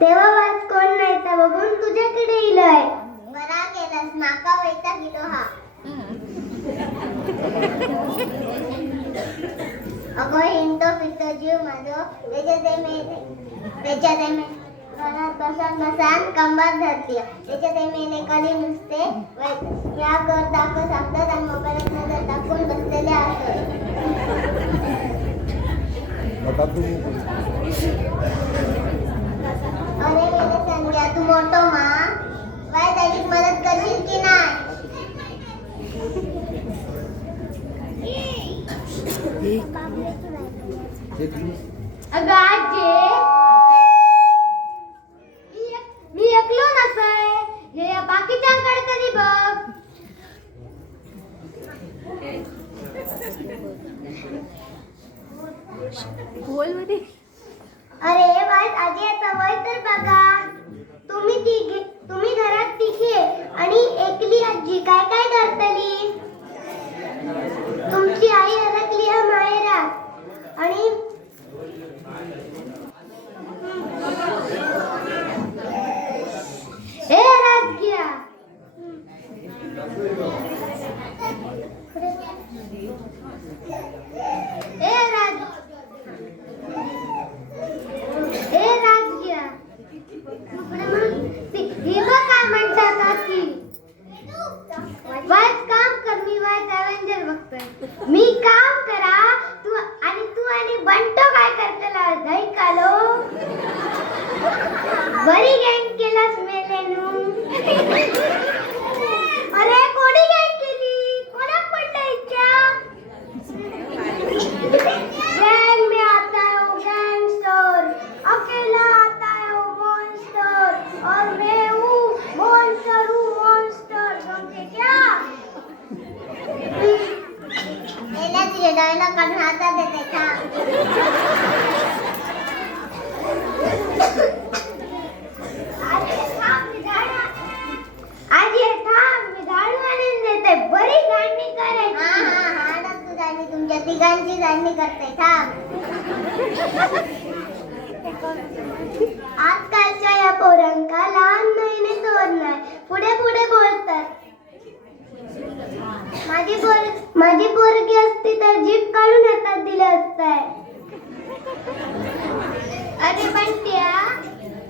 तेव्हा वाच कोण नाही तर बघून तुझ्याकडे इलय. बरा केलास माका वैता गेलो हा अगो हिंडतो फिरतो जीव माझो. त्याच्यात मी त्याच्यात मी. घरात बसान बसान कंबर धरती. त्याच्यात मेले कधी नुसते या कर दाखव सांगतात आणि मोबाईलात नजर टाकून बसलेले असत. आता तू अरे मेले संध्या तू मोठो मा. वाय त्याची मदत करशील की नाही? अगं आजे मी एक- मी एकलो नसय हे या बाकीच्यांकडे तरी बघ अरे वाईट आजी आता वय तर बघा तुम्ही तिघे तुम्ही घरात तिघे आणि एकली आजी काय काय करतली तुमची आई अडकली आहे माहेरात आणि हे राज्या हे राज हे राज्या ही बघ काय म्हणता काकी वाच काम कर मी वाच अवेंजर बघतोय मी काम करा तू आणि तू आणि बंटो काय करतला दही कालो बरी गँग केलास मेलेनू अरे कोणी गँग केली कोणाक पडलं इच्छा गैंग में आता है वो गैंगस्टर अकेला आता है वो मॉन्स्टर और मैं हूँ मॉन्स्टर हूँ मॉन्स्टर समझे क्या मेल्या तुझे डायलॉग काढून हातात देते का अरे थांब मी झाडू आज ये थांब मी झाडू आणून देते बरी गाणी हा करायची हा हा ना तू जाणी तुमच्या तिघांची जाणी करते थांब. आजकालच्या या पोरांका लहान महिने ने पुढे पुढे बोलतात. माझी पोर माझी पोरगी असती तर जीप काढून हातात दिले असताय अरे बंट्या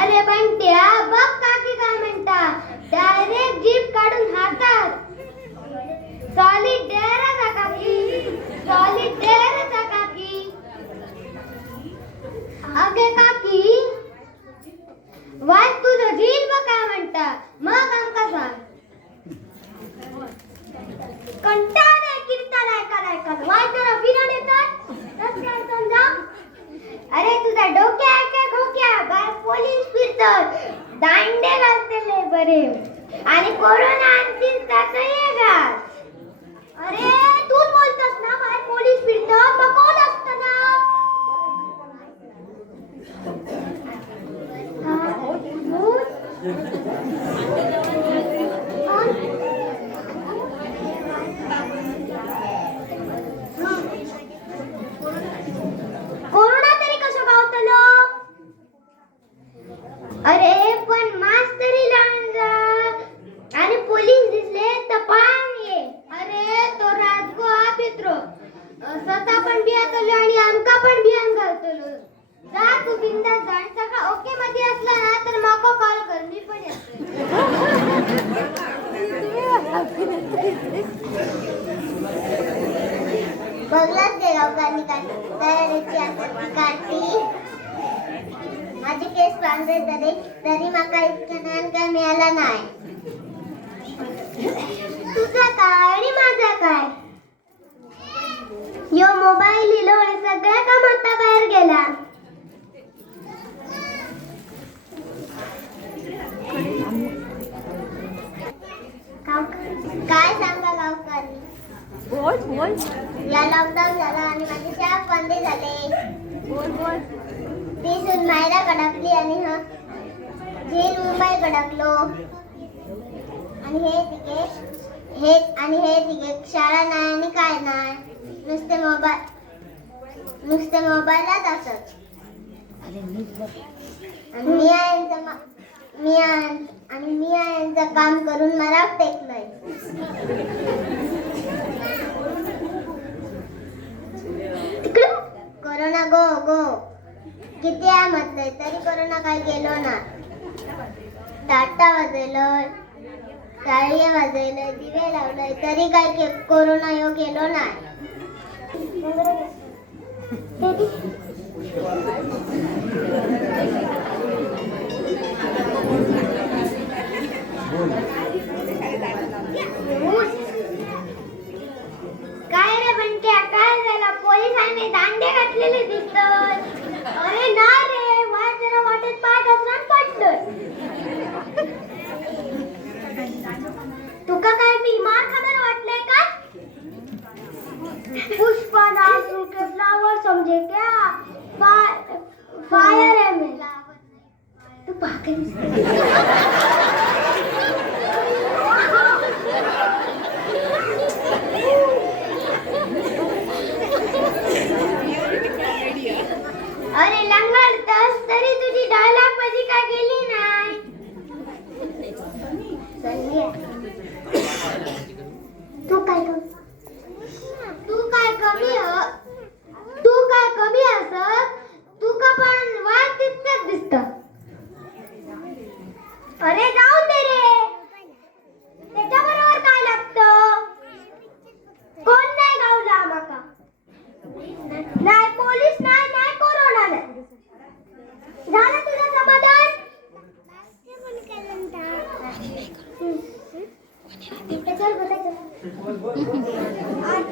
अरे बंट्या बघ काकी काय म्हणता. डायरेक्ट जीप काढून हातात. सॉलिड डेअर काकी? अगे काकी वाट तुझं झील बघा काय म्हणता मग आमका सांग कंटाळ नाही कीर्तन ऐकायला ऐकायला वाच जरा फिरण येतात रस्त्यावर समजा अरे तुझा डोक्या ऐका खोक्या बाय पोलीस फिरतात दांडे घालतेले बरे आणि कोरोना आणतील त्याचं ये घाल अरे तू बोलतोस ना पोलीस फिरतात मग कोण असतं ना। कोरोना तरी कसं गावतलो अरे पण मास्क तरी लावून जा आणि पोलीस दिसले तर पाहून ये अरे तो राजगो हा पित्रो स्वतः पण बियातलो आणि आमका पण बियान घालतलो जा तू बिंदास जा आणि सगळं ओके मध्ये असला ना तर माका कॉल कर मी पण येते बघलाच ते गावकऱ्यांनी काढली तयारीची आता काढली माझी केस बांधले तरी माका इतकं ज्ञान काय मिळाला नाही. तुझा काय आणि माझा काय? यो मोबाईल इलो आणि सगळ्या काम आता बाहेर गेला. काय सांगा गावकरी? या लॉकडाऊन झाला आणि माझे शाळा बंद झाले. ती सून मायरा कडकली आणि हा झेल मुंबई कडकलो आणि हे तिघे हे आणि हे तिघे शाळा नाही आणि काय नाही. नुसते मोबाईल नुसते मोबाईलच असत. आणि मिया यांचं मा- मिया आणि मिया यांचं काम करून मला टेकलंय तिकडं? Corona go go. किती आहे म्हटलंय? तरी कोरोना काय गेलो ना. टाटा वाजवलं टाळी वाजवलं दिवे लावलंय तरी काय के- कोरोना यो गेलो नाही. I.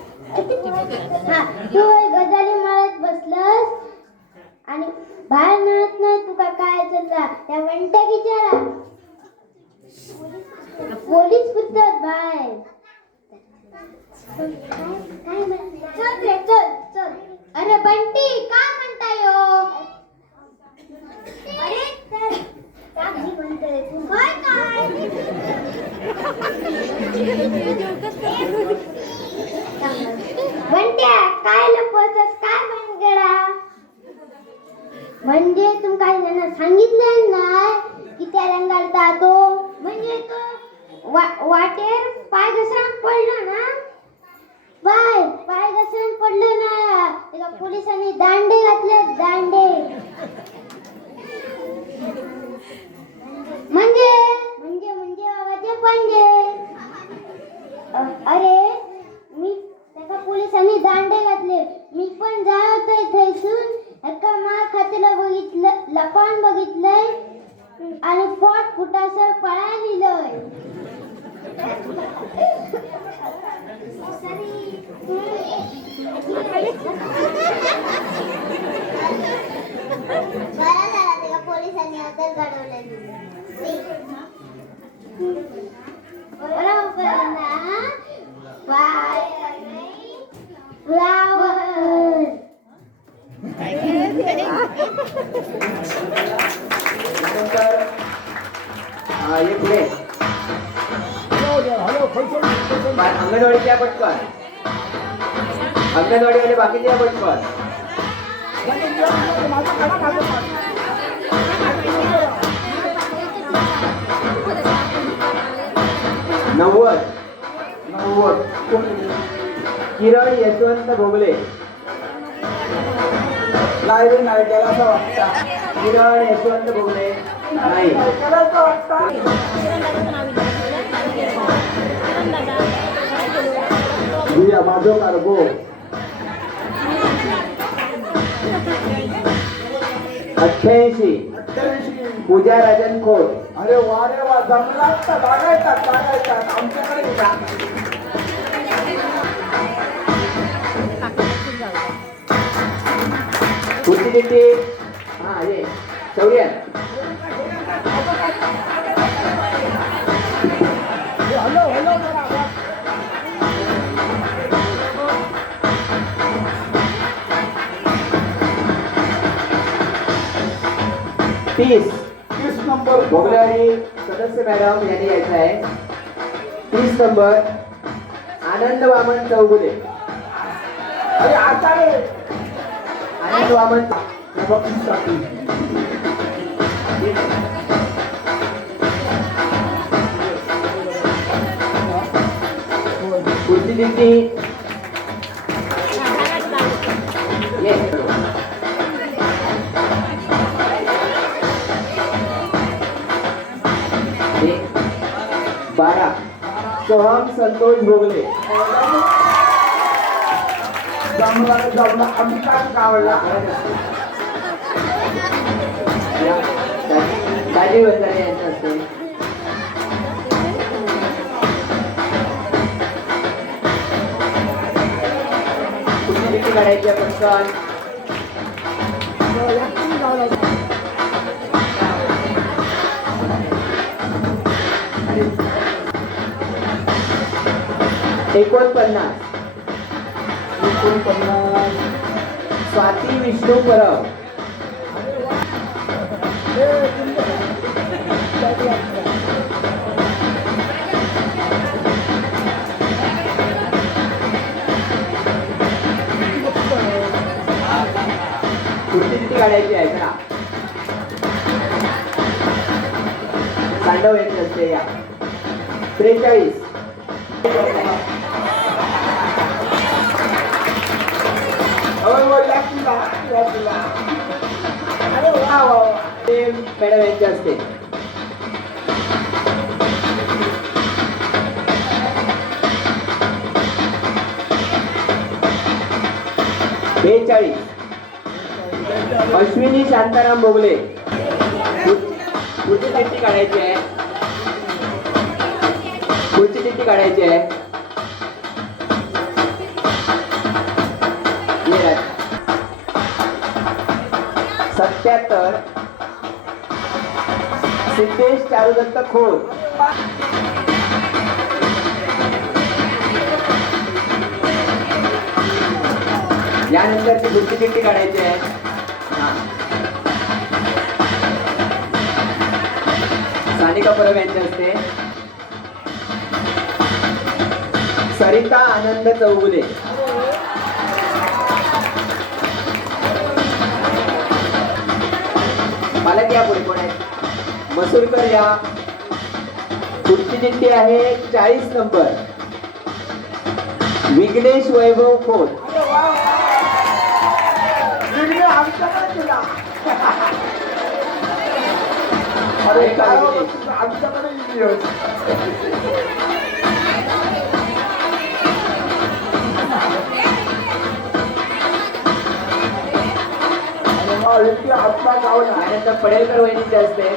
हा तू हे गजाली मारत बसलस आणि बाहेर मिळत नाही तुका काय चालला त्या वंट्या बिचारा पोलीस फिरतात बाहेर काय म्हणते? चल रे चल चल अरे बंटी काय म्हणताय हो? अरे चल कागदी म्हणतोय तू काय काय बंट्या काय लपवतस काय भानगडा म्हणजे तुमका त्यांना सांगितलं नाही की त्या रंगाला तो म्हणजे तो वा- वाटेर पाय घसरण पडला ना? पाय पाय घसरण पडलं ना? त्याला पोलिसांनी दांडे घातले दांडे. म्हणजे म्हणजे म्हणजे बाबाचे पंजे अरे मी त्याका पोलिसांनी दांडे घातले. मी पण जातोय थैसून एका मार खात्याला बघितलं लपान बघितलंय आणि पोट फुटासर पळा लिहिलंय. बरा झाला त्याला पोलिसांनी अदर घडवलं बरोबर ना बाय फ्लावर त्यानंतर हा, ये पुढे. बा- अंगणवाडीची या पटकन. अंगणवाडीवाले बाकीचे या पटकन. नव्वद. नव्वद. किरण यशवंत भोगले. नाही रे नाही त्याला असं वाटतं. यशवंत नाही. त्याला असं वाटतं. भुया माझो कार्गो अठ्ठ्याऐंशी. पूजा राजन खोत. अरे वा रे वा जमला आमच्याकडे चिठ्ठी हा ये. शौर्य तीस. तीस नंबर भोगलारी सदस्य मॅडम यांनी यायचं आहे. तीस नंबर आनंद वामन चौगुले. अरे आता रे आनंद वामन बघीसाठी पुढची चिठ्ठी ये ये. बारा सोहम संतोष भोगले जमला जमला आम्ही काय गावला दाजी वंजारे यांचं असते कुठली चिठ्ठी काढायची आहे एकोणपन्नास. एकोणपन्नास स्वाती विष्णू परब. पुढची चिठ्ठी काढायची आहे का तांडव येत नसते या. त्रेचाळीस. अरे वा, तुला, तुला. अरे वा वा. ते मॅडम यांचे असते बेचाळीस अश्विनी शांताराम बोगले पुढची चिठ्ठी काढायची आहे पुढची चिठ्ठी काढायची आहे सत्याहत्तर. सिद्धेश चारुदत्त खोल यानंतर ती दुसरी चिठ्ठी काढायची आहे. सानिका परब यांचे असते सरिता आनंद चौगुले. या पुढे कोण आहेत मसूरकर या. पुढची चिठ्ठी आहे चाळीस नंबर. विघ्नेश वैभव खोत. अरे वा, इतकी आत्मा गावला त्यानंतर पडेलकर वहिनीचे असते